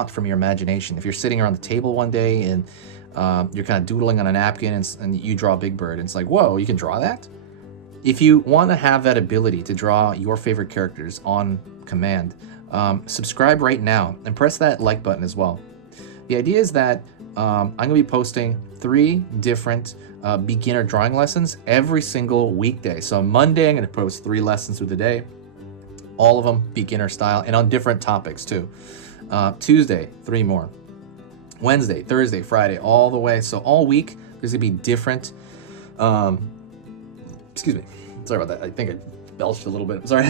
want from your imagination. If you're sitting around the table one day and you're kind of doodling on a napkin and you draw a big bird, and it's like, whoa, you can draw that? If you want to have that ability to draw your favorite characters on command, subscribe right now and press that like button as well. The idea is that I'm going to be posting 3 different beginner drawing lessons every single weekday. So Monday, I'm going to post 3 lessons through the day, all of them beginner style and on different topics too. Tuesday, 3 more. Wednesday, Thursday, Friday, all the way. So all week, there's going to be different, excuse me, sorry about that. I think I belched a little bit, sorry.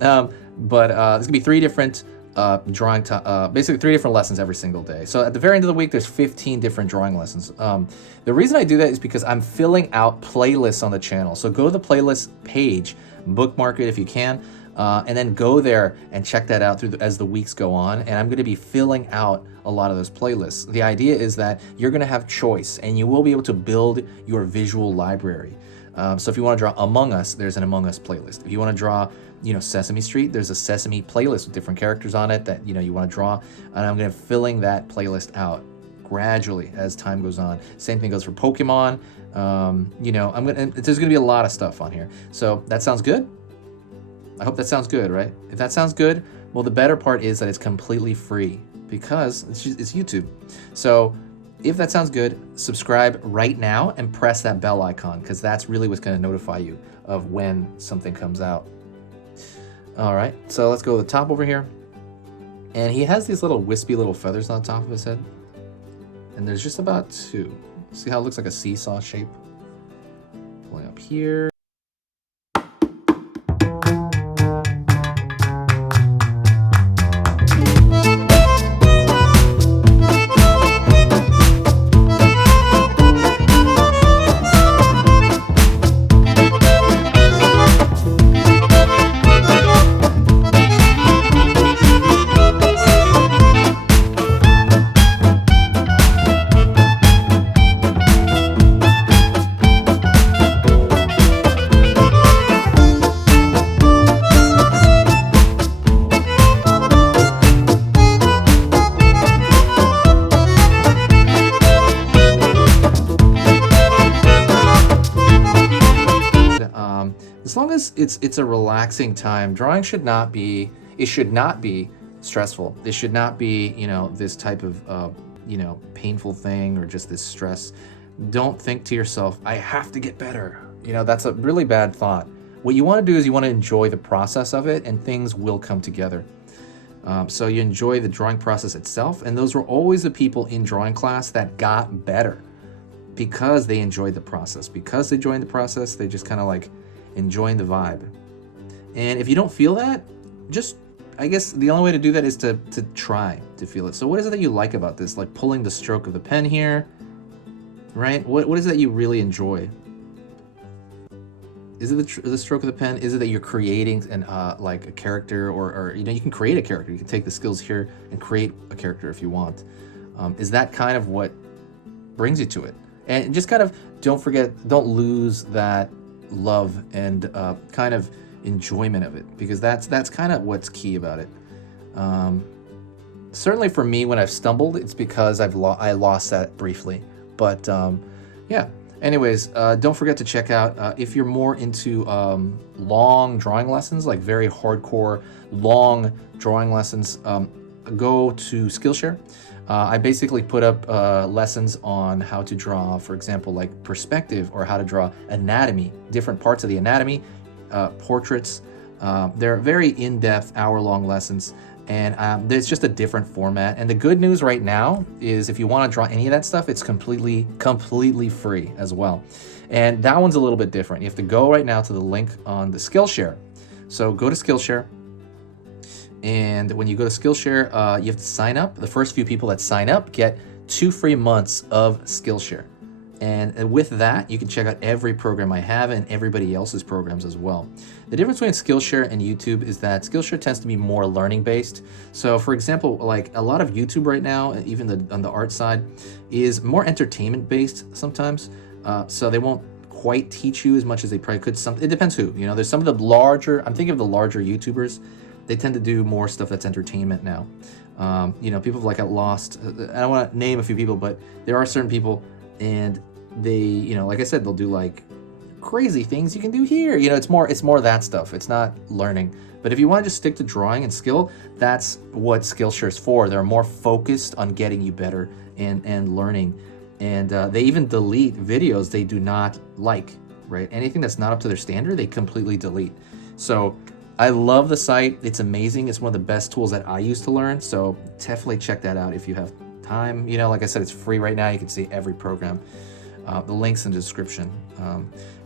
But there's going to be 3 different drawing, basically 3 different lessons every single day. So at the very end of the week, there's 15 different drawing lessons. The reason I do that is because I'm filling out playlists on the channel. So go to the playlist page, bookmark it if you can, and then go there and check that out as the weeks go on. And I'm going to be filling out a lot of those playlists. The idea is that you're going to have choice and you will be able to build your visual library. So if you want to draw Among Us, there's an Among Us playlist. If you want to draw, Sesame Street, there's a Sesame playlist with different characters on it that, you want to draw. And I'm going to filling that playlist out gradually as time goes on. Same thing goes for Pokemon. There's going to be a lot of stuff on here. So that sounds good? I hope that sounds good, right? If that sounds good, well, the better part is that it's completely free because it's YouTube. So if that sounds good, subscribe right now and press that bell icon because that's really what's going to notify you of when something comes out. All right, so let's go to the top over here. And he has these little wispy little feathers on the top of his head. And there's just about 2. See how it looks like a seesaw shape? Pulling up here. As long as it's a relaxing time, drawing should not be stressful. It should not be, this type of, painful thing or just this stress. Don't think to yourself, I have to get better. That's a really bad thought. What you want to do is you want to enjoy the process of it and things will come together. So you enjoy the drawing process itself. And those were always the people in drawing class that got better because they enjoyed the process. Because they joined the process, they just kind of like enjoying the vibe. And if you don't feel that, I guess the only way to do that is to try to feel it. So what is it that you like about this? Like pulling the stroke of the pen here, right? What is it that you really enjoy? Is it the stroke of the pen? Is it that you're creating like a character or you can create a character. You can take the skills here and create a character if you want. Is that kind of what brings you to it? And just kind of don't lose that love and kind of enjoyment of it, because that's kind of what's key about it. Certainly for me, when I've stumbled, it's because I lost that briefly. But yeah. Anyways, don't forget to check out if you're more into long drawing lessons, like very hardcore long drawing lessons. Go to Skillshare. I basically put up lessons on how to draw, for example, like perspective, or how to draw anatomy, different parts of the anatomy, portraits. They're very in-depth, hour-long lessons, and there's just a different format. And the good news right now is if you want to draw any of that stuff, it's completely free as well. And that one's a little bit different. You have to go right now to the link on the Skillshare. So go to Skillshare. And when you go to Skillshare, you have to sign up. The first few people that sign up get 2 free months of Skillshare. And with that, you can check out every program I have and everybody else's programs as well. The difference between Skillshare and YouTube is that Skillshare tends to be more learning based. So for example, like a lot of YouTube right now, even on the art side, is more entertainment based sometimes. So they won't quite teach you as much as they probably could. It depends who, there's some of the larger, I'm thinking of the larger YouTubers. They tend to do more stuff that's entertainment now. You know, people like lost. I don't want to name a few people, but there are certain people, and they, you know, like I said, they'll do like crazy things you can do here. You know, it's more that stuff. It's not learning. But if you want to just stick to drawing and skill, that's what Skillshare is for. They're more focused on getting you better and learning. And they even delete videos they do not like, right? Anything that's not up to their standard, they completely delete. So I love the site. It's amazing. It's one of the best tools that I use to learn. So definitely check that out if you have time. You know, like I said, it's free right now. You can see every program. The link's in the description.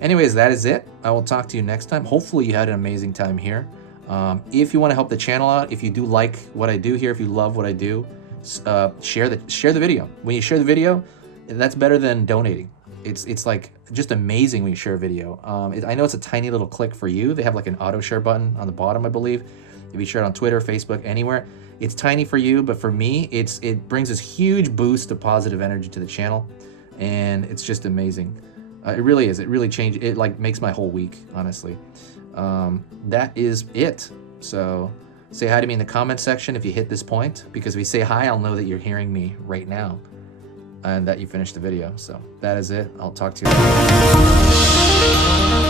Anyways, that is it. I will talk to you next time. Hopefully you had an amazing time here. If you want to help the channel out, if you do like what I do here, if you love what I do, share the video. When you share the video, that's better than donating. It's like just amazing when you share a video. I know it's a tiny little click for you. They have like an auto share button on the bottom, I believe. If you share it on Twitter, Facebook, anywhere, it's tiny for you, but for me, it brings this huge boost of positive energy to the channel, and it's just amazing. It really is. It really changed. It like makes my whole week, honestly. That is it. So say hi to me in the comment section if you hit this point, because if you say hi, I'll know that you're hearing me right now and that you finished the video. So that is it. I'll talk to you later.